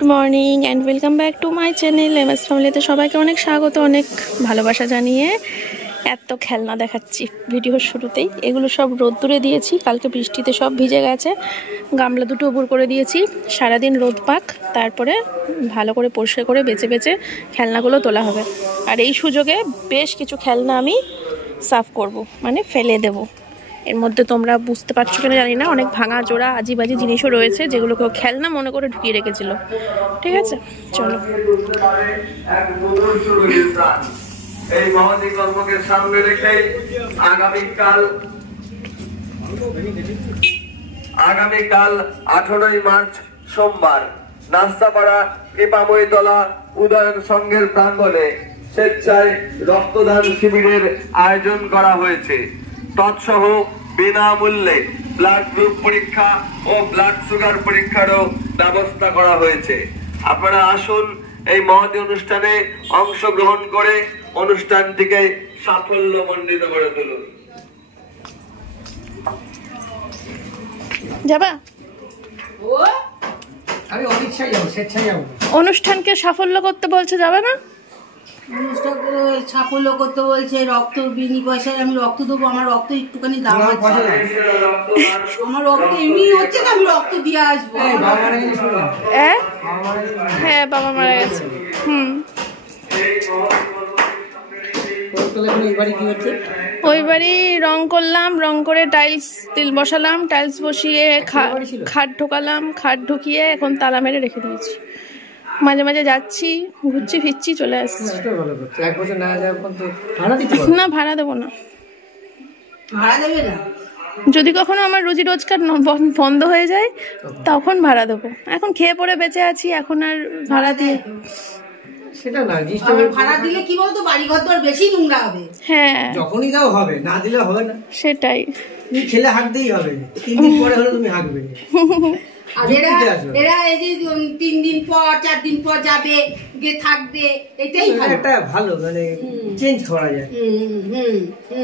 Good morning and welcome back to my channel MS ফ্যামিলিতে সবাইকে অনেক স্বাগত, অনেক ভালোবাসা জানিয়ে এত খেলনা দেখাচ্ছি ভিডিওর শুরুতেই। এগুলো সব রোদ্দুরে দিয়েছি, কালকে বৃষ্টিতে সব ভিজে গেছে। গামলা দুটো উপর করে দিয়েছি, সারাদিন রোদ পাক, তারপরে ভালো করে পরিষ্কার করে বেছে বেছে খেলনাগুলো তোলা হবে। আর এই সুযোগে বেশ কিছু খেলনা আমি সাফ করব, মানে ফেলে দেবো। এর মধ্যে তোমরা বুঝতে পারছো কিনা জানি না, অনেক ভাঙা জোড়া আজিবাজি জিনিসও রয়েছে যেগুলোকে খেলনা মনে করে ঢুকিয়ে রেখেছিল। ঠিক আছে, চলো। এই মহতি কর্মকে সামনে রেখে আগামীকাল 18ই মার্চ সোমবার নাস্তাপাড়া কৃপাময়ীতলা উদয়ন সংঘের প্রাঙ্গণে স্বেচ্ছায় রক্তদান শিবিরের আয়োজন করা হয়েছে। তৎসহ বিনামূল্যে ব্লাড গ্রুপ পরীক্ষা ও ব্লাড সুগার পরীক্ষারও ব্যবস্থা করা হয়েছে। আপনারা আসুন, এই মহতি অনুষ্ঠানে অংশগ্রহণ করে অনুষ্ঠানটিকে সাফল্যমণ্ডিত করে তুলুন। যাবা? আমি অনিচ্ছায় যাবো, স্বেচ্ছায় যাবো। অনুষ্ঠানকে সাফল্য করতে বলছে, যাবে না? অনুষ্ঠানকে সাফল্য করতে বলছে, রক্ত বিনি পয়সায় আমি রক্ত দেবো। আমার রক্ত একটুখানি দাম আছে, আমার রক্ত এমনি হচ্ছে না, আমি রক্ত দিয়ে আসবো। হ্যাঁ, বাবা মারা গেছে। ওই বাড়ি রং করলাম, রং করে টাইলস বসালাম, টাইলস বসিয়ে খাট ঢোকালাম, খাট ঢুকিয়ে এখন তালা মেরে রেখে দিয়েছি। মাঝে মাঝে যাচ্ছি, ঘুরছি ফিরছি, চলে আসছি। না, ভাড়া দেবো না। ভাড়া দেবে না? যদি কখনো আমার রুজি রোজগার বন্ধ হয়ে যায় তখন ভাড়া দেবো। এখন খেয়ে পড়ে বেঁচে আছি, এখন আর ভাড়া দিয়ে সেটা না, ভাড়া দিলে কি বলতো, বাড়ি ঘর তো বেশি নোংরা হবে। হ্যাঁ, যখনই দাও হবে, না দিলে হবে না। সেটাই, তুমি ছেলে হাঁকতেই হবে, 3 দিন পরে হলে তুমি হাঁকবে। আর এরা এই যে 3 দিন পর 4 দিন পর যাবে, গিয়ে থাকবে, এটাই ভালো। এটা ভালো, মানে চেঞ্জ করা যায়।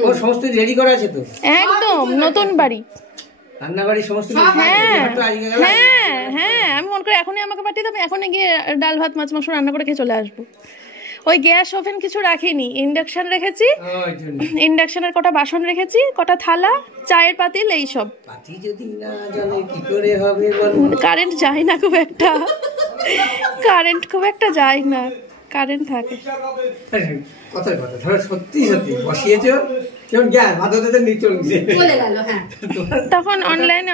ও সমস্ত রেডি করা আছে তো, একদম নতুন বাড়ি, রান্নাবাড়ি সমস্ত। হ্যাঁ হ্যাঁ, আমি মনে করি এখনই আমাকে পাঠিয়ে দেবে, এখনই গিয়ে ডাল ভাত মাছ মাংস রান্না করে খেয়ে চলে আসবো। ওই গ্যাস ওভেন কিছু রাখিনি, ইন্ডাকশন রেখেছি, ইন্ডাকশনের কটা বাসন রেখেছি, কটা থালা, চায়ের পাতিল, এইসব। কারেন্ট যায় না খুব একটা, কারেন্ট খুব একটা যায় না, কারেন্ট থাকে। কথার কথা, ধরো সত্যি সত্যি বসিয়েছো, যেমন গ্যাস ভাত হতে নিচে চলে গেল, হ্যাঁ, তখন অনলাইনে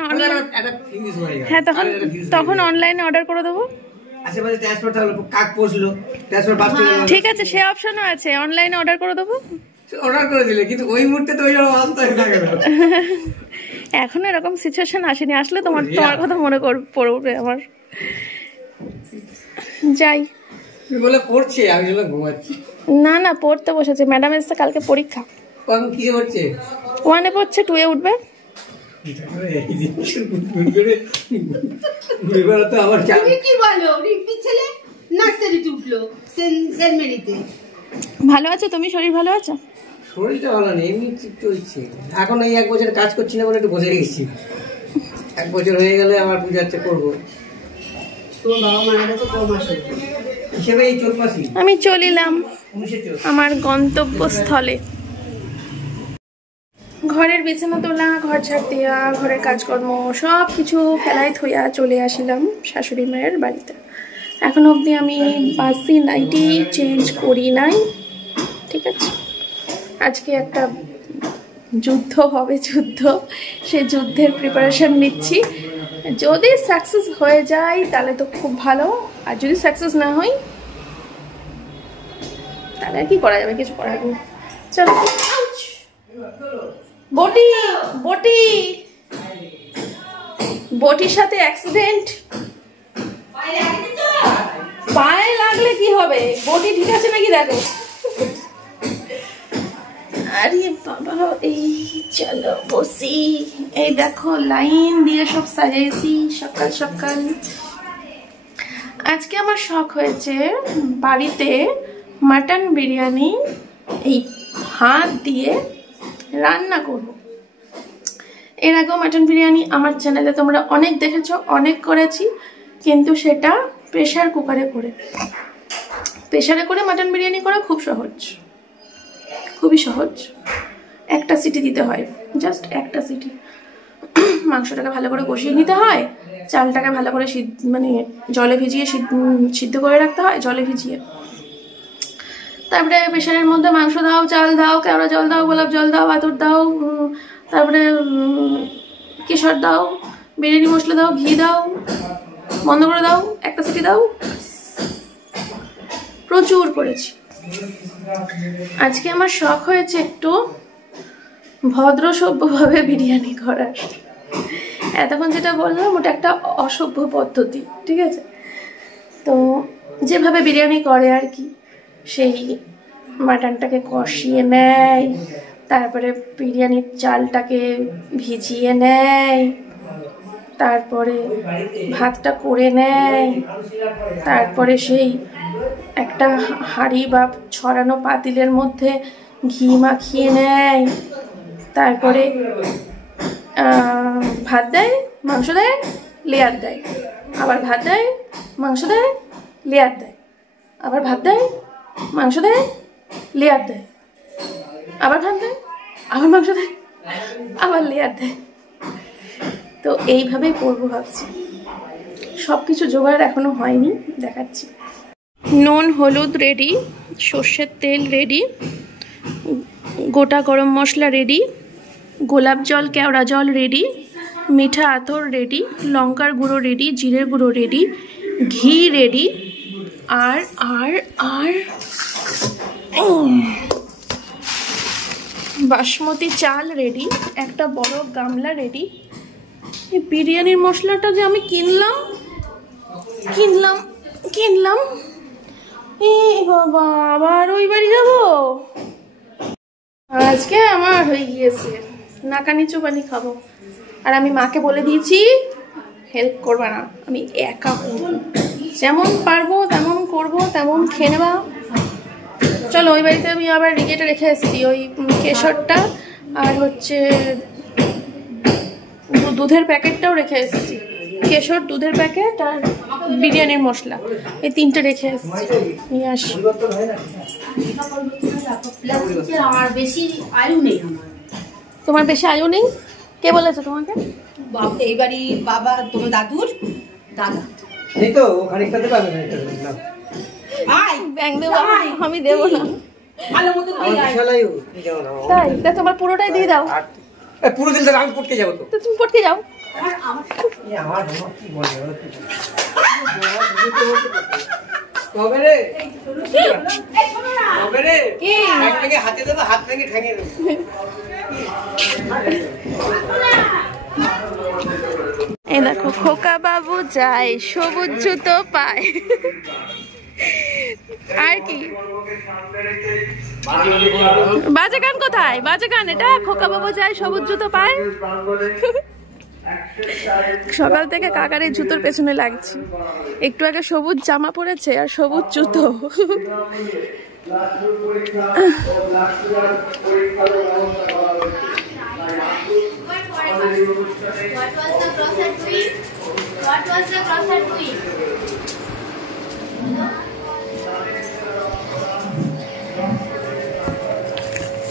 তখন অনলাইনে অর্ডার করে দেবো। আশেপাশে ট্রান্সপোর্ট থাকলো, কাক পৌঁছলো, ট্রান্সপোর্ট বাস চলে গেল। ঠিক আছে, সে অপশনও আছে, অনলাইনে অর্ডার করে দেবো। অর্ডার করে দিলে, কিন্তু ওই মুহূর্তে তো ওই অবস্থা থাকে না। এখন এরকম সিচুয়েশন আসেনি, আসলে তোমার কথা মনে পড়বে আমার। যাই বলে পড়ছে, আমি ঘুমাচ্ছি। না না, পড়তে বসেছে, ম্যাডাম এসছে কালকে পরীক্ষা। কোন কি পড়ছে? 1-এ পড়ছে, 2-এ উঠবে। ভালো আছো তুমি? শরীর ভালো আছে? শরীরটা ভালো নেই, এমনি চলছে। এখন এই 1 বছর কাজ করছি না বলে একটু বসে গেছি। 1 বছর হয়ে গেলে আমার পূজা করবো। আমি চলিলাম আমার গন্তব্যস্থলে। ঘরের বিছানা তোলা, ঘর ঝাড় দেওয়া, ঘরের কাজকর্ম সব কিছু ফেলাই থইয়া চলে আসিলাম শাশুড়ি মায়ের বাড়িতে। এখন অবধি আমি বাসি নাইটি চেঞ্জ করি নাই। ঠিক আছে, আজকে একটা যুদ্ধ হবে, সে যুদ্ধের প্রিপারেশন নিচ্ছি। যদি সাকসেস হয়ে যায় তাহলে তো খুব ভালো, আর যদি সাকসেস না হয় তাহলে আর কি করা যাবে, কিছু করার নেই। চলো। বটির সাথে অ্যাক্সিডেন্ট। পায়ে লাগলে কি হবে, বটি ঠিক আছে নাকি দেখো। আরে বাবা, এই চলো বসি। এই দেখো লাইন দিয়ে সব সাজাইছি সকাল সকাল। আজকে আমার শখ হয়েছে বাড়িতে মাটন বিরিয়ানি এই হাত দিয়ে রান্না করব। এর আগেও মাটন বিরিয়ানি আমার চ্যানেলে তোমরা অনেক দেখেছো, অনেক করেছি, কিন্তু সেটা প্রেশার কুকারে করে। প্রেশারে করে মাটন বিরিয়ানি করা খুব সহজ, খুবই সহজ। একটা সিটি দিতে হয়, জাস্ট একটা সিটি। মাংসটাকে ভালো করে কষিয়ে নিতে হয়, চালটাকে ভালো করে মানে জলে ভিজিয়ে সিদ্ধ করে রাখতে হয়, জলে ভিজিয়ে। তারপরে প্রেশারের মধ্যে মাংস দাও, চাল দাও, কেওড়া জল দাও, গোলাপ জল দাও, আতর দাও, তারপরে কেশর দাও, বিরিয়ানি মশলা দাও, ঘি দাও, বন্ধ করে দাও, একটা সিটি দাও। প্রচুর করেছি। আজকে আমার শখ হয়েছে একটু ভদ্র সভ্যভাবে বিরিয়ানি করার। এতক্ষণ যেটা বললাম ওটা একটা অসভ্য পদ্ধতি, ঠিক আছে? তো যেভাবে বিরিয়ানি করে আর কি, সেই মাটনটাকে কষিয়ে নেয়, তারপরে বিরিয়ানির চালটাকে ভিজিয়ে নেয়, তারপরে ভাতটা করে নেয়, তারপরে সেই একটা হাঁড়ি বা ছড়ানো পাতিলের মধ্যে ঘি মাখিয়ে নেয়, তারপরে ভাত দেয়, মাংস দেয়, লেয়ার দেয়, আবার ভাত দেয়, মাংস দেয়, লেয়ার দেয়, আবার ভাত দেয়, মাংস দেয়, লেয়ার দেয়, আবার ভাত দেয়, আবার মাংস দেয়, আবার লেয়ার দেয়। তো এইভাবেই করবো ভাবছি। সব কিছু জোগাড় এখনো হয়নি, দেখাচ্ছি। নুন হলুদ রেডি, সর্ষের তেল রেডি, গোটা গরম মশলা রেডি, গোলাপ জল কেওড়া জল রেডি, মিঠা আতর রেডি, লঙ্কার গুঁড়ো রেডি, জিরের গুঁড়ো রেডি, ঘি রেডি, আর আর আর বাসমতি চাল রেডি, একটা বড় গামলা রেডি। এই বিরিয়ানির মশলাটা যে আমি কিনলাম এই বাবা, আবার ওই বাড়ি যাবো আজকে। আমার হয়ে গিয়েছে নাকানি চুবানি খাবো। আর আমি মাকে বলে দিয়েছি হেল্প করবে না, আমি একা করবো, যেমন পারবো তেমন করবো, তেমন খেয়ে নেবা। চলো, ওই বাড়িতে আমি আবার রেখে এসেছি ওই কেশরটা আর হচ্ছে দুধের প্যাকেটটাও রেখে এসেছি। কেশর, দুধের প্যাকেট আর বিরিয়ানির মশলা, এই তিনটে রেখে এসেছি, নিয়ে আসি। আমার বেশি আয়ু নেই। তোমার বেশি আয়ু নেই? কে বলেছে তোমাকে? এই বাড়ি বাবা, তোমার দাদুর দাদা। এই তো খানিকটা দেবে, আমি দেবো না। তাই? তা তোমার পুরোটাই দিয়ে দাও। পুরো দিন আমি পড়তে যাবো। তো তুমি পড়তে যাও। হাতে দেবো, হাত ভেঙে ঠেঙে দেবো। এই দেখো, খোকা বাবু যায়, সবুজ জুতো পায়। আর কি বাজে গান? কোথায় বাজে গান? এটা খোকা বাবু যায়, সবুজ জুতো পায়। সকাল থেকে কাকার এই জুতোর পেছনে লাগছি। একটু আগে সবুজ জামা পরেছে আর সবুজ জুতো।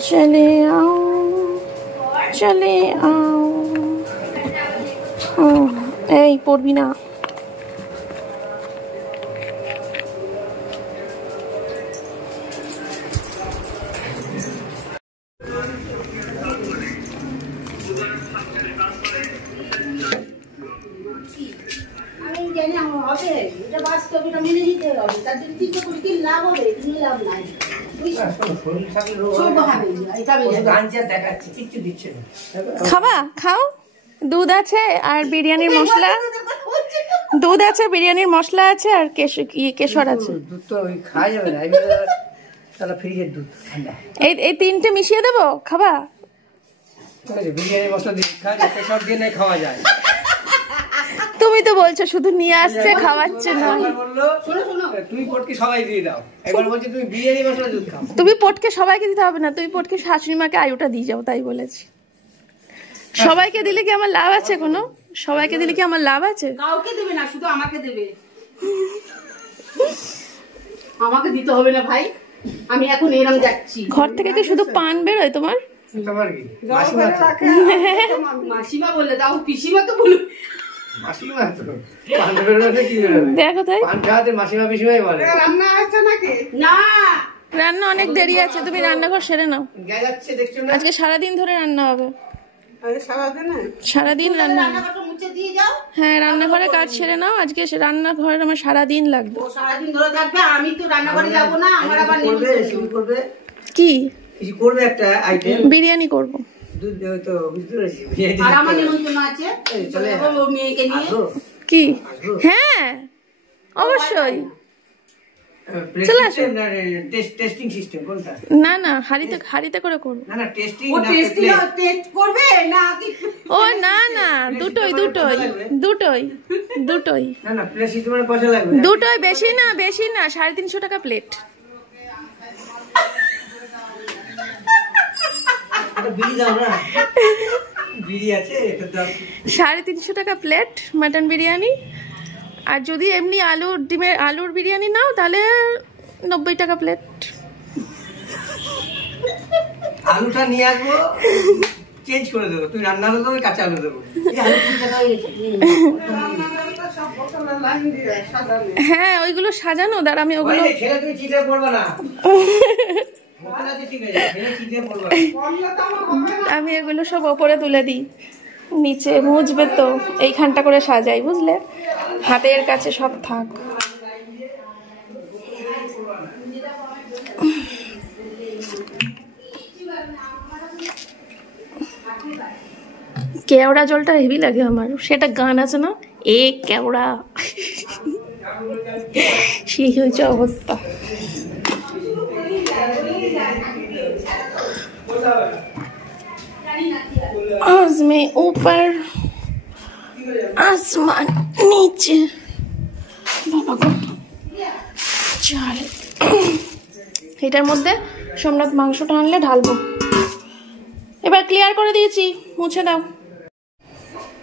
চলে आओ, চলে आओ। এই পড়বি না। জানি আমার হবে, এটা বাস্তব, এটা মেনে নিতে হবে। তার জন্য চিন্তা করি কি লাভ হবে, তুমি লাভ নাই। খাবা? খাও, দুধ আছে আর বিরিয়ানির মশলা, দুধ আছে, বিরিয়ানির মশলা আছে আর কেশর আছে। দুধ তো ওই খাওয়া যাবে না, তাহলে ফ্রিজের দুধ ঠান্ডা। এই তিনটে মিশিয়ে দেবো, খাবা? বিরিয়ানির মশলা দিয়ে খাওয়া যায়, কেশর দিয়ে নাই খাওয়া যায়। তুমি তো বলছো শুধু নিয়ে আসছে, খাওয়াচ্ছে না। তুমি পটকে সবাই দিয়ে দাও। একবার বলছি তুমি বিরিয়ানি মশলা দুধ খাও। তুমি পটকে সবাইকে দিতে হবে না, তুমি পটকে শাশুড়ি মাকে আয়ুটা দিয়ে যাও, তাই বলেছি। সবাইকে দিলে কি আমার লাভ আছে কোনো? সবাইকে দিলে কি আমার লাভ আছে? কাউকে দেবে না, শুধু আমাকে দেবে। আমাকে দিতে হবে না ভাই, আমি এখন এরম যাচ্ছি। ঘর থেকে কি শুধু পান বেরোয় তোমার? তোমার কি মাসিমা বলে দাও, পিসিমা তো বলো। মাসিমা তো পান বেরোলে কি বেরোবে? দেখো তাই, পান খাওয়াতে মাসিমা পিসিমাই বলে। রান্না আছে নাকি? না, রান্না অনেক দেরি আছে, তুমি রান্নাঘর সেরে নাও। গ্যাস যাচ্ছে দেখছো না? আজকে সারাদিন ধরে রান্না হবে, সারাদিন রান্না। রান্নাঘরটা মুছে দিয়ে যাও। হ্যাঁ, রান্নাঘরে কাজ সেরে নাও, আজকে রান্নাঘরে আমার সারাদিন লাগবে। ও সারাদিন ধরে থাকবে, আমি তো রান্নাঘরে যাবো না, আমার আবার করবে কি কিছু করবে একটা আইটেম, বিরিয়ানি করব। তো বুঝতে পেরেছি। আর আমার নিমন্ত্রণ আছে, চলে যাবো মেয়েকে নিয়ে। কি? হ্যাঁ অবশ্যই। চলে আসো। টেস্টিং সিস্টেম কোনটা? না না, হাড়িতে করে করবো। না না টেস্টিং ও না টেস্ট করবে না কি? ও না না, দুটোই না না প্লেট সিস্টেমের পয়সা লাগবে। দুটোই, বেশি না 350 টাকা প্লেট। বিড়ি দাও না, বিড়ি আছে এটা দাও। 350 টাকা প্লেট মাটন বিরিয়ানি। আর যদি এমনি আলুর বিরিয়ানি নাও তাহলে 90 টাকা প্লেট। আলুটা নিয়ে আসবো, চেঞ্জ করে দেবো, তুমি রান্না করে দেবো, কাঁচা আলু দেবো। হ্যাঁ ওইগুলো সাজানো, দাঁড়া আমি ওগুলো, ছেলে তুমি চিঠে পড়বে না, আমি এগুলো সব ওপরে তুলে দিই, নিচে মুছবে তো এইখানটা করে সাজাই, বুঝলে, হাতের কাছে সব থাক। কেওড়া জলটা হেভি লাগে আমার, সেটা গান আছে না, এ কেওড়া, সেই হয়েছে অবস্থা। आज में ऊपर आसमान नीचे, বাবা গো চাল। এটার মধ্যে সোমনাথ মাংসটা আনলে ঢালবো। এবার ক্লিয়ার করে দিয়েছি, মুছে দাও।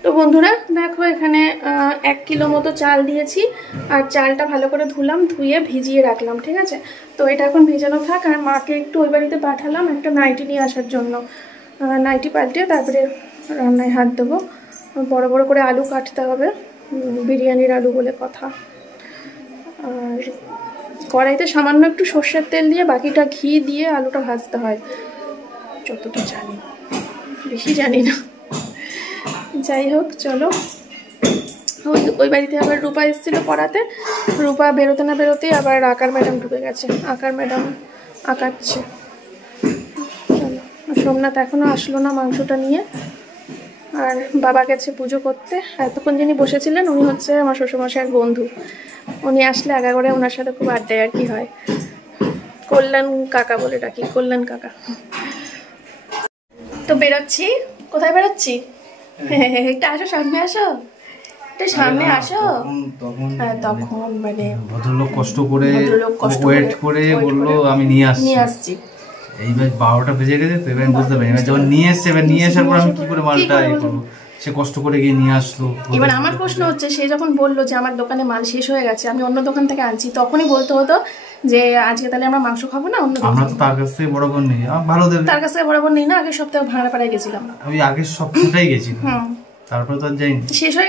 তো বন্ধুরা দেখো, এখানে 1 কিলো মতো চাল দিয়েছি, আর চালটা ভালো করে ধুয়ে ভিজিয়ে রাখলাম, ঠিক আছে। তো এটা এখন ভেজানো থাক, আর মাকে একটু ওই বাড়িতে পাঠালাম একটা নাইটি নিয়ে আসার জন্য। নাইটি পাল্টে তারপরে রান্নায় হাত দেবো। বড় বড় করে আলু কাটতে হবে, বিরিয়ানির আলু বলে কথা। আর কড়াইতে সামান্য একটু সর্ষের তেল দিয়ে বাকিটা ঘি দিয়ে আলুটা ভাজতে হয়, যতটা জানি, বেশি জানি না। যাই হোক, চলো। ওই বাড়িতে আবার রূপা এসেছিল পড়াতে, রূপা বেরোতে না বেরোতেই আবার আকার ম্যাডাম ঢুকে গেছে, আকার ম্যাডাম আঁকাচ্ছে। চলো, সোমনাথ এখনো আসলো না মাংসটা নিয়ে, আর বাবা গেছে পুজো করতে। এতক্ষণ যিনি বসেছিলেন উনি হচ্ছে আমার শ্বশুরমশাইয়ের বন্ধু, উনি আসলে আগাগোড়ে ওনার সাথে খুব আড্ডায় আর কি হয়, কল্যাণ কাকা বলে ডাকি, কল্যাণ কাকা। তো বেরোচ্ছি, কোথায় বেরোচ্ছি? একটু আসো, সামনে আসো, একটু সামনে আসো। তখন মানে ভদ্রলোক কষ্ট করে ওয়েট করে বললো আমি নিয়ে আসছি। এইবার 12টা বেজে গেছে, তো এবার বুঝতে পারি এবার যখন নিয়ে এসছে, এবার নিয়ে আসার পর আমি কি করে মালটা করবো, সে কষ্ট করে গিয়ে নিয়ে আসলো। এবার আমার প্রশ্ন হচ্ছে, সে যখন বললো যে আমার দোকানে মাল শেষ হয়ে গেছে, আমি অন্য দোকান থেকে আনছি, তখনই বলতে হতো যে আজকে তাহলে আমরা মাংস খাবো না, অন্য আমরা তো তার কাছ থেকে বরাবর নেই, ভালো দেবে, তার কাছ থেকে বরাবর নেই না। আগের সপ্তাহে ভাড়াপাড়ায় গেছিলাম, আমি আগের সপ্তাহটাই গেছি, তারপরে তো আর যাইনি। শেষ হয়ে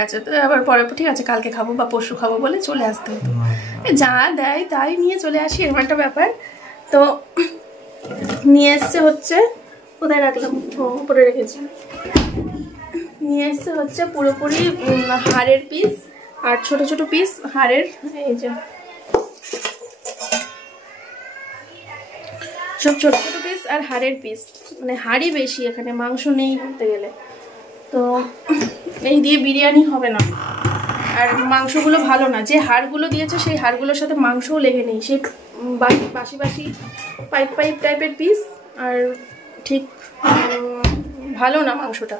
গেছে তো আবার পরে ঠিক আছে কালকে খাবো বা পরশু খাবো বলে চলে আসতে হতো। যা দেয় তাই নিয়ে চলে আসি, এরকম একটা ব্যাপার। তো নিয়ে এসছে হচ্ছে, কোথায় রাখলাম, উপরে রেখেছি, নিয়ে এসছে হচ্ছে পুরোপুরি হাড়ের পিস আর ছোট ছোট পিস হাড়ের, এই যে সব ছোট ছোট পিস আর হাড়ের পিস, মানে হাড়ই বেশি, এখানে মাংস নেই বলতে গেলে। তো এই দিয়ে বিরিয়ানি হবে না, আর মাংসগুলো ভালো না, যে হাড়গুলো দিয়েছে সেই হাড়গুলোর সাথে মাংসও লেগে নেই, সেই বাসি বাসি পাইপ টাইপের পিস, আর ঠিক ভালো না মাংসটা।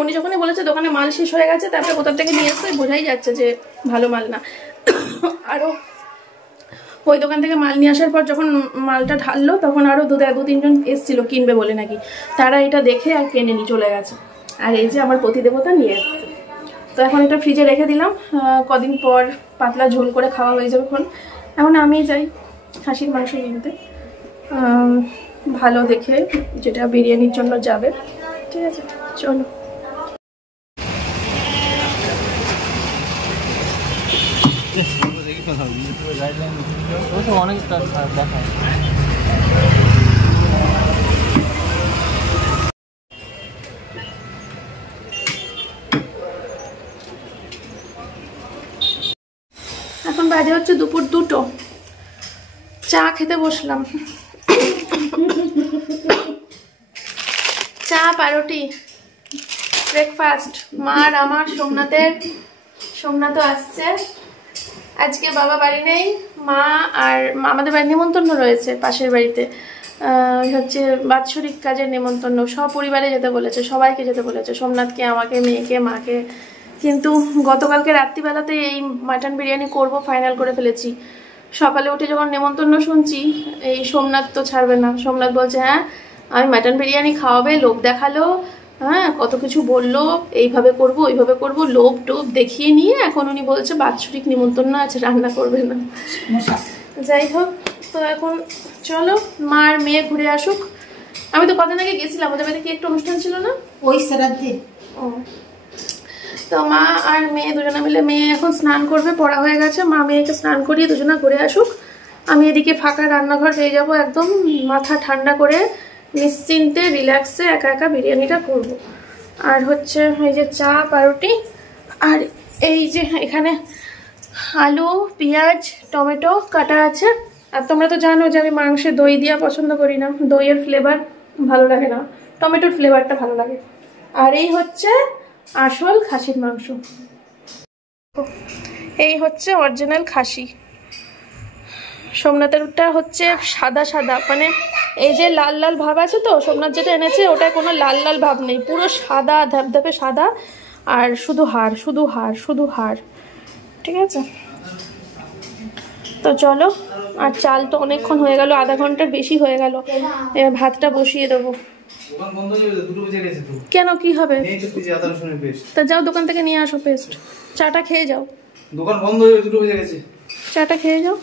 উনি যখনই বলেছে দোকানে মাল শেষ হয়ে গেছে, তারপরে কোথা থেকে নিয়ে এসছে বোঝাই যাচ্ছে যে ভালো মাল না। আরও ওই দোকান থেকে মাল নিয়ে আসার পর যখন মালটা ঢাললো, তখন আরও 2-3 জন এসছিল কিনবে বলে নাকি, তারা এটা দেখে আর কেনে নিয়ে চলে গেছে। আর এই যে আমার প্রতিদেবতা নিয়ে এসছে, তো এখন এটা ফ্রিজে রেখে দিলাম, কদিন পর পাতলা ঝোল করে খাওয়া হয়ে যাবে। এখন আমি যাই খাসির মাংস কিনতে, ভালো দেখে যেটা বিরিয়ানির জন্য যাবে। ঠিক আছে, চলো। অনেক দেখায়। এখন বাজে হচ্ছে দুপুর 2টো, চা খেতে বসলাম। চা পাউরুটি ব্রেকফাস্ট। মার আমার সোমনাথও আসছে আজকে, বাবা বাড়ি নেই, মা আর আমাদের বাড়ির নিমন্ত্রণ রয়েছে পাশের বাড়িতে, হচ্ছে বাৎসরিক কাজের নিমন্ত্রণ, সব পরিবারে যেতে বলেছে, সবাইকে যেতে বলেছে, সোমনাথকে, আমাকে, মেয়েকে, মাকে। কিন্তু গতকালকে রাত্রিবেলাতে এই মাটন বিরিয়ানি করব ফাইনাল করে ফেলেছি। সকালে উঠে যখন নিমন্ত্রণ শুনছি, এই সোমনাথ তো ছাড়বে না। সোমনাথ বলছে হ্যাঁ আমি মাটন বিরিয়ানি খাওয়াবে, লোক দেখালো, হ্যাঁ কত কিছু বললো, এইভাবে করব ওইভাবে করব, লোভ টোভ দেখিয়ে নিয়ে এখন উনি বলছে বাৎসরিক নিমন্ত্রণ আছে, রান্না করবে না। যাই হোক, তো এখন চলো মার মেয়ে ঘুরে আসুক। আমি তো কদিন আগে গেছিলাম, ওদের বাড়িতে কি একটা অনুষ্ঠান ছিল না, ওই শ্রাদ্ধে। ও, তো মা আর মেয়ে দুজনে মিলে, মেয়ে এখন স্নান করবে, পড়া হয়ে গেছে, মা মেয়েকে স্নান করিয়ে দুজনে ঘুরে আসুক। আমি এদিকে ফাঁকা রান্নাঘর পেয়ে যাবো, একদম মাথা ঠান্ডা করে নিশ্চিন্তে রিল্যাক্সে একা একা বিরিয়ানিটা করব। আর হচ্ছে এই যে চা পাউরুটি, আর এই যে এখানে আলু পেঁয়াজ টমেটো কাটা আছে। আর তোমরা তো জানো যে আমি মাংসে দই দিয়া পছন্দ করি না, দইয়ের ফ্লেভার ভালো লাগে না, টমেটোর ফ্লেভারটা ভালো লাগে। আর এই হচ্ছে আসল খাসির মাংস, এই হচ্ছে অরিজিনাল খাসি। সোমনাথেরটা হচ্ছে সাদা সাদা, মানে এই যে লাল লাল ভাব আছে, তো সোমনাথ যেটা এনেছে ওটায় কোনো লাল লাল ভাব নেই, পুরো সাদা ধপধপে সাদা, আর শুধু হাড় শুধু হাড় শুধু হাড়। ঠিক আছে, তো চলো। আর চাল তো অনেকক্ষণ হয়ে গেল, আধা ঘন্টার বেশি হয়ে গেল, ভাতটা বসিয়ে দেবো। কেন, কি হবে? তা যাও দোকান থেকে নিয়ে আসো পেস্ট, চাটা খেয়ে যাও। দোকান বন্ধ হয়ে 2টো বেজে গেছে, চাটা খেয়ে যাও।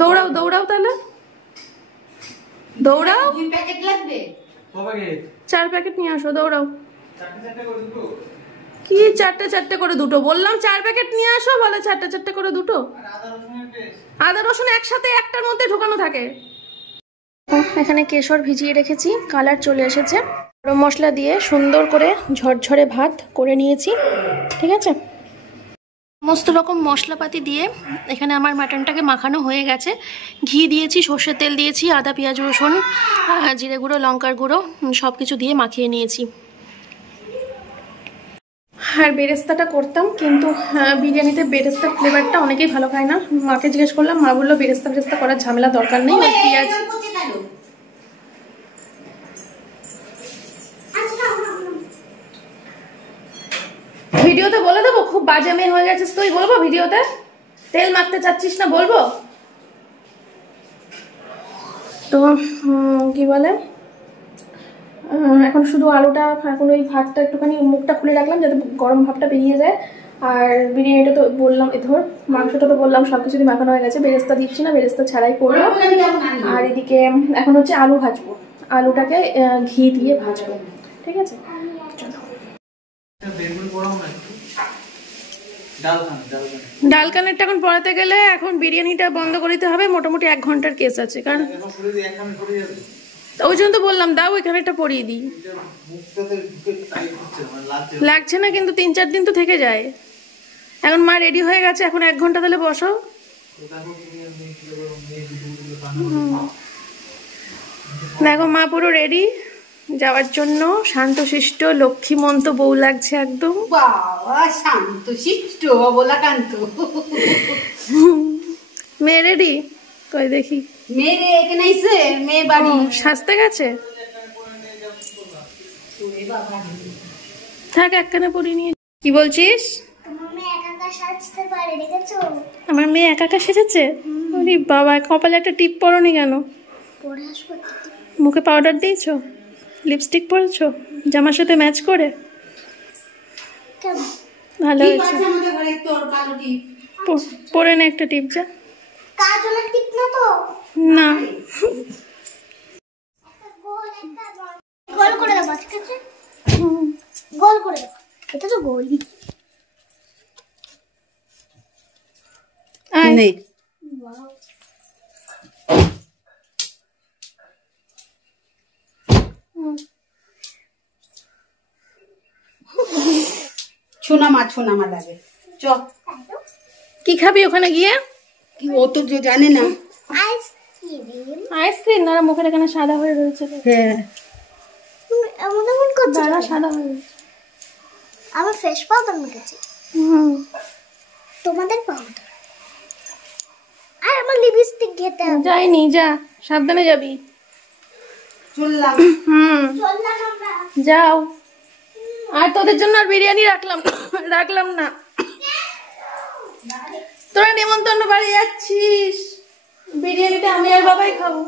দৌড়াও দৌড়াও, তাহলে দৌড়াও। 2 প্যাকেট লাগবে, 4 প্যাকেট নিয়ে আসো, দৌড়াও। কি 4টে করে 2টো বললাম, 4 প্যাকেট নিয়ে আসো, বলে 4টে করে 2টো। আদা রসুন একসাথে একটার মধ্যে ঢোকানো থাকে। এখানে কেশর ভিজিয়ে রেখেছি, কালার চলে এসেছে। গরম মশলা দিয়ে সুন্দর করে ঝরঝরে ভাত করে নিয়েছি। ঠিক আছে, সমস্ত রকম মশলাপাতি দিয়ে এখানে আমার মাটনটাকে মাখানো হয়ে গেছে। ঘি দিয়েছি, সর্ষের তেল দিয়েছি, আদা পেঁয়াজ রসুন, জিরে গুঁড়ো, লঙ্কার গুঁড়ো সব কিছু দিয়ে মাখিয়ে নিয়েছি। আর বেরেস্তাটা করতাম, কিন্তু বিরিয়ানিতে বেরেস্তার ফ্লেভারটা অনেকেই ভালো খায় না। মাকে জিজ্ঞেস করলাম, মা বললো বেরেস্তা করার ঝামেলা দরকার নেই, আর পেঁয়াজ ভিডিওতে বলে দেবো খুব বাজে মেয়ে হয়ে গেছিস তুই, বলবো ভিডিওতে তেল মাখতে চাচ্ছিস না, বলবো তো। কি বলে, এখন শুধু আলুটা, এখন ওই ভাতটা একটুখানি মুখটা খুলে রাখলাম যাতে গরম ভাবটা বেরিয়ে যায়। আর বিরিয়ানিটা তো বললাম, ধর মাংসটা তো বললাম সব কিছু মাখানো হয়ে গেছে, বেরেস্তা দিচ্ছি না, বেরেস্তা ছাড়াই করবো। আর এদিকে এখন হচ্ছে আলু ভাজবো, আলুটাকে ঘি দিয়ে ভাজবো। ঠিক আছে, চলো। ডাল কানেরটা এখন পড়াতে গেলে এখন বিরিয়ানিটা বন্ধ করতে হবে, মোটামুটি 1 ঘন্টার কেস আছে, কারণ ওই জন্য তো বললাম দাও ওইখানে একটা পরিয়ে দিই। লাগছে না, কিন্তু 3-4 দিন তো থেকে যায়। এখন মা রেডি হয়ে গেছে, এখন 1 ঘন্টা তাহলে বসো। দেখো মা পুরো রেডি যাওয়ার জন্য, শান্তশিষ্ট লক্ষ্মীমন্ত বউ লাগছে একদম। বাবা শান্তশিষ্ট অবলাকান্ত। মেয়ে রেডি, কই দেখি। মেয়ে এখানে আইছে, মেয়ে বাড়ি সাজতে গেছে। থাক, একখানে পরি নিয়ে। কি বলছিস? আমার মেয়ে একা একা সেজেছে? আরে বাবা, কপালে একটা টিপ পরনি কেন? মুখে পাউডার দিয়েছো, লিপস্টিক পরেছো জামার সাথে ম্যাচ করে? ভালো টিপ হয়েছে। আছে আমাদের ঘরে তোর কালো টিপ। পরে না একটা টিপ যা। কাজলের টিপ না তো? না গোল করে দেবো, ঠিক আছে? গোল করে দেবো, এটা তো গোলই। আয়। নেই ছোনা মা লাগে। চ কি খাবি ওখানে গিয়ে? কি ও তো জানে না। Ice cream ice cream? না মুখের এখানে সাদা হয়ে রয়েছে। হ্যাঁ এমন এমন করছে দাঁড়া, কেন? সাদা হয়ে রয়েছে। আমার ফেস পাউডার মেখেছি, তোমাদের পাউডার, আর আমার লিপস্টিক খেতে হবে। যাইনি, যা সাবধানে যাবি। চললাম। চললাম আমরা। যাও। আর তোদের জন্য আর বিরিয়ানি রাখলাম না। তোরা নেমন্তন্ন বাড়ি যাচ্ছিস, বিরিয়ানিটা আমি আর বাবাই খাবো।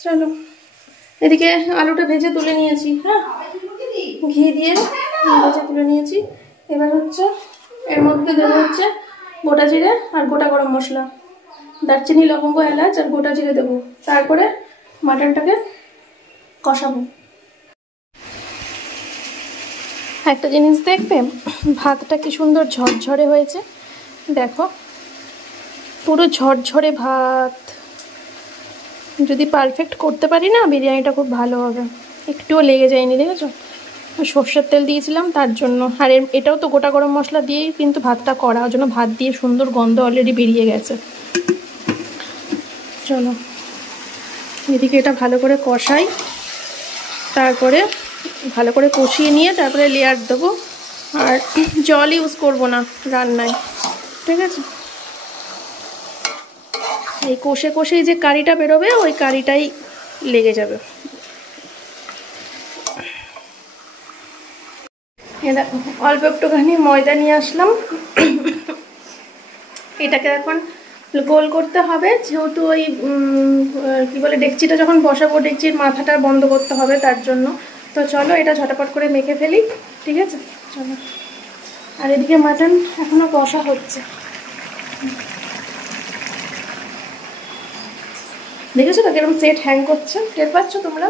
চলো, এদিকে আলুটা ভেজে তুলে নিয়েছি। হ্যাঁ, ঘি দিয়ে ভেজে তুলে নিয়েছি। এবার হচ্ছে এর মধ্যে দেবো হচ্ছে গোটা জিরে আর গোটা গরম মশলা, দারচিনি, লবঙ্গ, এলাচ আর গোটা জিরে দেবো। তারপরে মাটনটাকে কষাবো। একটা জিনিস দেখবে, ভাতটা কি সুন্দর ঝরঝরে হয়েছে, দেখো পুরো ঝরঝরে ভাত। যদি পারফেক্ট করতে পারি না, বিরিয়ানিটা খুব ভালো হবে। একটুও লেগে যায়নি, দেখেছো? সর্ষের তেল দিয়েছিলাম তার জন্য। আর এটাও তো গোটা গরম মশলা দিয়েই কিন্তু ভাতটা করা, ওর জন্য ভাত দিয়ে সুন্দর গন্ধ অলরেডি বেরিয়ে গেছে। চলো এদিকে এটা ভালো করে কষাই, তারপরে ভালো করে কষিয়ে নিয়ে তারপরে লেয়ার দেবো। আর জল ইউজ করবো না রান্নায়, ঠিক আছে? এই কষেই যে কারিটা বেরোবে, ওই কারিটাই লেগে যাবে। দেখো অল্প একটুখানি ময়দা নিয়ে আসলাম। এটাকে এখন গোল করতে হবে, যেহেতু ওই কি বলে ডেকচিটা যখন বসাবো, ডেকচির মাথাটা বন্ধ করতে হবে তার জন্য। তো চলো এটা ঝটাপট করে মেখে ফেলি, ঠিক আছে? চলো। আর এদিকে মাটন এখনো কষা হচ্ছে। দেখেছো তো কিরকম সেট হ্যাং করছে, টের পাচ্ছ তোমরা?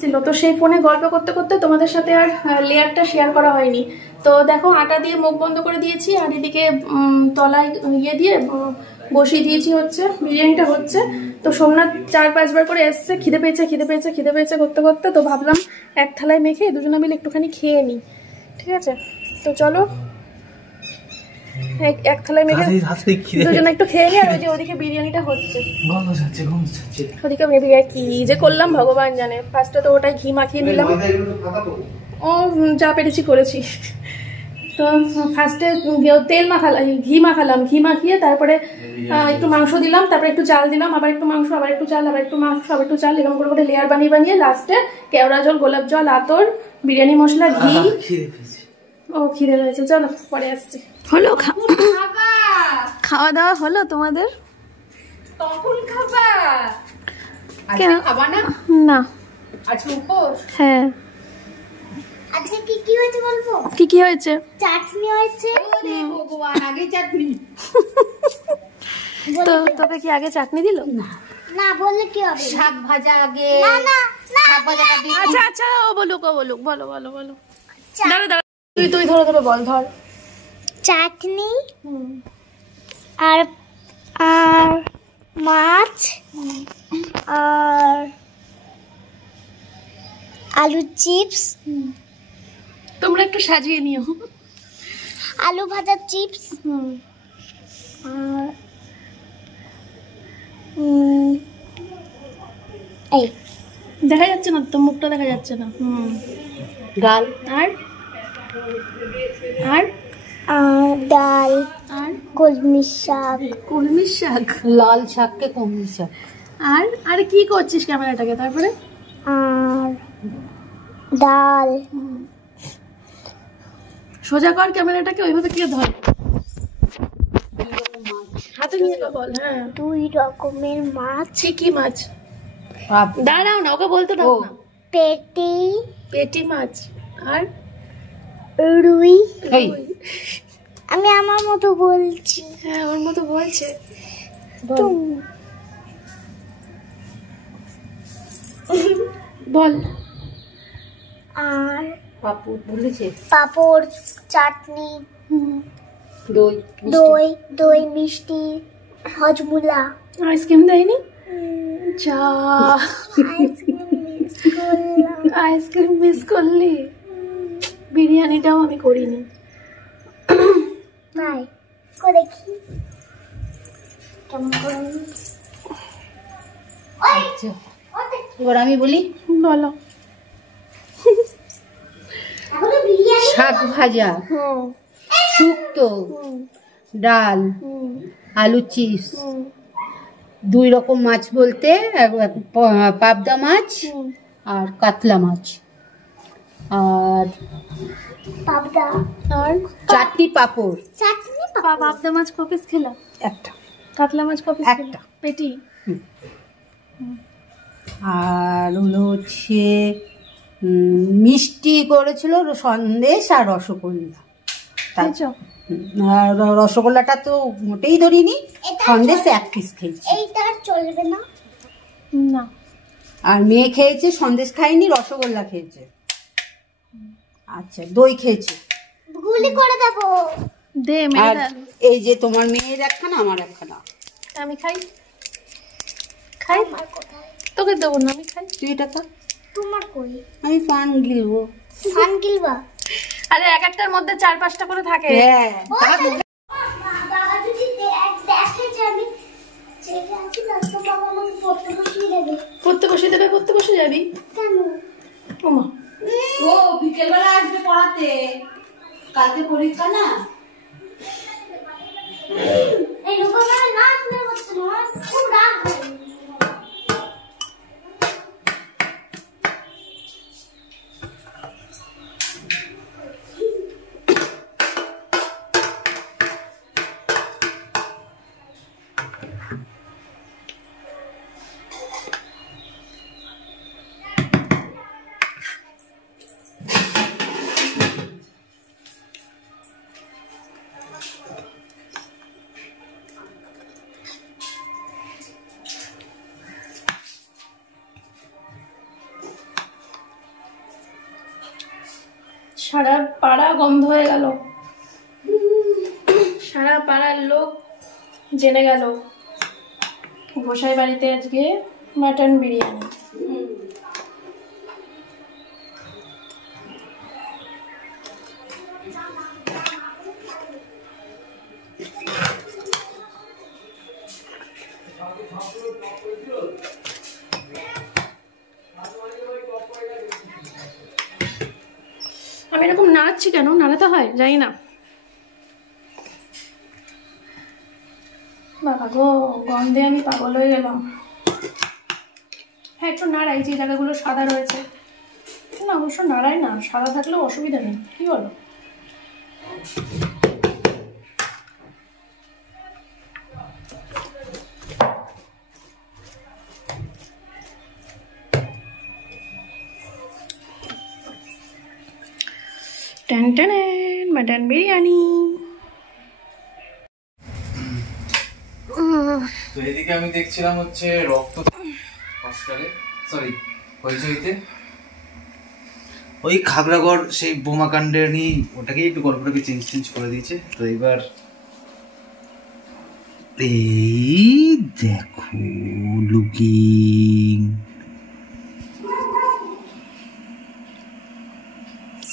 ছিল তো সেই ফোনে গল্প করতে করতে তোমাদের সাথে আর লেয়ারটা শেয়ার করা হয়নি। তো দেখো আটা দিয়ে মুখ বন্ধ করে দিয়েছি, আর এদিকে তলায় ইয়ে দিয়ে বসিয়ে দিয়েছি, হচ্ছে বিরিয়ানিটা হচ্ছে। তো সোমনাথ 4-5 বার করে এসছে, খিদে পেয়েছে করতে করতে। তো ভাবলাম এক থালায় মেখে দুজনে মিলে একটুখানি খেয়ে নিই, ঠিক আছে? তো চলো এক থালায় মেখে দুজনে একটু খেয়ে নিই। আর ওই যে ওদিকে বিরিয়ানিটা হচ্ছে, ওদিকে কি যে করলাম ভগবান জানে। ফার্স্টে তো ওটাই ঘি মাখিয়ে নিলাম, ও যা পেরেছি করেছি। তো ফার্স্টে তেল মাখালাম, ঘি মাখালাম, ঘি মাখিয়ে তারপরে একটু মাংস দিলাম, তারপরে একটু চাল দিলাম, আবার একটু মাংস, আবার একটু চাল, আবার একটু মাংস, আবার একটু চাল, এরকম করে লেয়ার বানিয়ে লাস্টে কেওড়া জল, গোলাপ জল, আতর, বিরিয়ানি মশলা, ঘি। ও খিদে রয়েছে, চলো পরে আসছি। হলো খাওয়া দাওয়া হলো তোমাদের? তখন খাবা আজকে খাবা না? না। আজকে উপোস? হ্যাঁ। আজকে কি কি হয়েছে বলবো? কি কি হয়েছে? চাটনি হয়েছে। ওরে ভগবান, আগে চাটনি? তো তোকে কি আগে চাটনি দিল? না বললে কি হবে? শাক ভাজা আগে। না না না শাক ভাজাটা দিয়ে আচ্ছা আচ্ছা, ও বলুক বলো বলো। দাঁড়া দাঁড়া, তুই ধরে বল, ধর। চাটনি আর আর মাছ আর আলু চিপস, তোমরা একটু সাজিয়ে নিও। আলু ভাজা চিপস আর এই দেখা যাচ্ছে না তো, মুখটা দেখা যাচ্ছে না। ডাল আর ডাল আর কলমি শাক, কলমির শাক, লাল শাককে কলমি শাক। আর কি করছিস ক্যামেরাটাকে? তারপরে আর ডাল। সোজা কর ক্যামেরাটাকে, ওইভাবে কি ধর, হাতে নিয়ে বল। হ্যাঁ, 2 রকমের মাছ। কি মাছ? দাঁড়াও না, ওকে বলতে দাও না। পেটি মাছ আর রুই। এই আমি আমার মতো বলছি। হ্যাঁ, ওর মতো বলছে। বল। আর পাপড় বলেছে, পাঁপড়, চাটনি, দই মিষ্টি, হজমুলা। আইসক্রিম দেয়নি? যা, আইসক্রিম মিস করলি। বিরিয়ানিটাও আমি করিনি। তাই করে দেখি কেমন করে। আচ্ছা এবার আমি বলি, বলো। শাক ভাজা, শুক্তো, ডাল, আলু চিপস, 2 রকম মাছ বলতে পাবদা মাছ আর কাতলা মাছ, আর পাবদা আর চাটনি পাঁপড়। চাটনি পাবদা মাছ ক পিস খেলা? একটা। কাতলা মাছ ক পিস একটা। খেলা? পেটি। আর হলো হচ্ছে মিষ্টি করেছিল, সন্দেশ আর রসগোল্লা। আর রসগোল্লাটা তো মোটেই ধরিনি, সন্দেশ 1 পিস খেয়েছি। এইটা চলবে না। না। আর মেয়ে খেয়েছে, সন্দেশ খায়নি, রসগোল্লা খেয়েছে। আচ্ছা, দই খেয়েছে। গুলি করে দেবো। দে আর মেয়েরা। এই যে তোমার মেয়ের একখানা, আমার একখানা। আমি খাই। আমার কোথায়? তোকে দেবো না, আমি খাই। তুই এটা খা। তোমার কই? আমি পান গিলবো। ফান গিলবা? আরে এক একটার মধ্যে 4-5টা করে থাকে। হ্যাঁ, বাবা যদি দেখে যে আমি ছেড়ে আছি না, তো বাবা আমাকে পড়তে বসিয়ে দেবে। পড়তে বসে যাবি কেন? ওমা, ও বিকেলবেলা আসবে পড়াতে, কালকে পরীক্ষা না। এই রূপমের না শুনে হচ্ছে না, খুব রাগ হয়। সারা পাড়া গন্ধ হয়ে গেল, সারা পাড়ার লোক জেনে গেল গোসাই বাড়িতে আজকে মাটন বিরিয়ানি। আমি এরকম নাড়াচ্ছি কেন? নাড়াতে হয়, জানি না। বাবা গো, গন্ধে আমি পাগল হয়ে গেলাম। হ্যাঁ, একটু নাড়াই, যে জায়গাগুলো সাদা রয়েছে। না, অবশ্য নাড়াই না, সাদা থাকলেও অসুবিধা নেই, কি বলো? টান টান মাটন বিরিয়ানি। তো এদিকে আমি দেখছিলাম হচ্ছে রক্ত হসপিটালে, সরি হইচইতে ওই খাগড়াগড় সেই বোমাকাণ্ডের নিয়ে ওটাকেই একটু গল্পটাকে চেঞ্জ করে দিয়েছে। তো এবার এই দেখো লুকিং,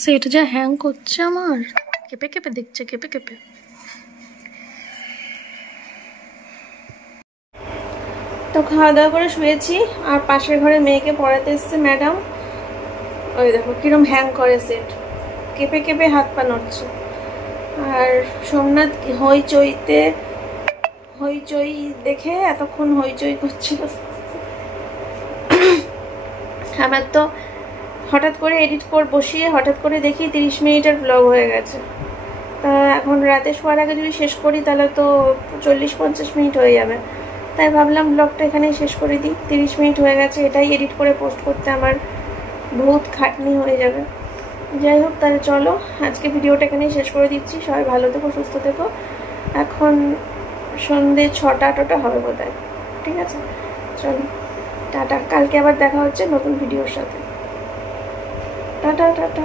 সেটা যা হ্যাং করছে আমার, কেঁপে কেঁপে দেখছে, কেঁপে কেঁপে। তো খাওয়া দাওয়া করে শুয়েছি, আর পাশের ঘরে মেয়েকে পড়াতে এসছে ম্যাডাম। ওই দেখো কিরম হ্যাং করে সেট, কেঁপে কেঁপে হাত পা নড়ছে। আর সোমনাথ হইচই দেখে এতক্ষণ হইচই করছিল। আমার তো হঠাৎ করে এডিট করে বসিয়ে হঠাৎ করে দেখি 30 মিনিটের ব্লগ হয়ে গেছে। তা এখন রাতে শোয়ার আগে যদি শেষ করি তাহলে তো 40-50 মিনিট হয়ে যাবে। তাই ভাবলাম ব্লগটা এখানেই শেষ করে দিই। 30 মিনিট হয়ে গেছে, এটাই এডিট করে পোস্ট করতে আমার বহুত খাটনি হয়ে যাবে। যাই হোক, তাহলে চলো আজকে ভিডিওটা এখানেই শেষ করে দিচ্ছি। সবাই ভালো থেকো, সুস্থ থেকো। এখন সন্ধ্যে 6টা হবে বোধহয়। ঠিক আছে, চলো টাটা। কালকে আবার দেখা হচ্ছে নতুন ভিডিওর সাথে। Tata tata.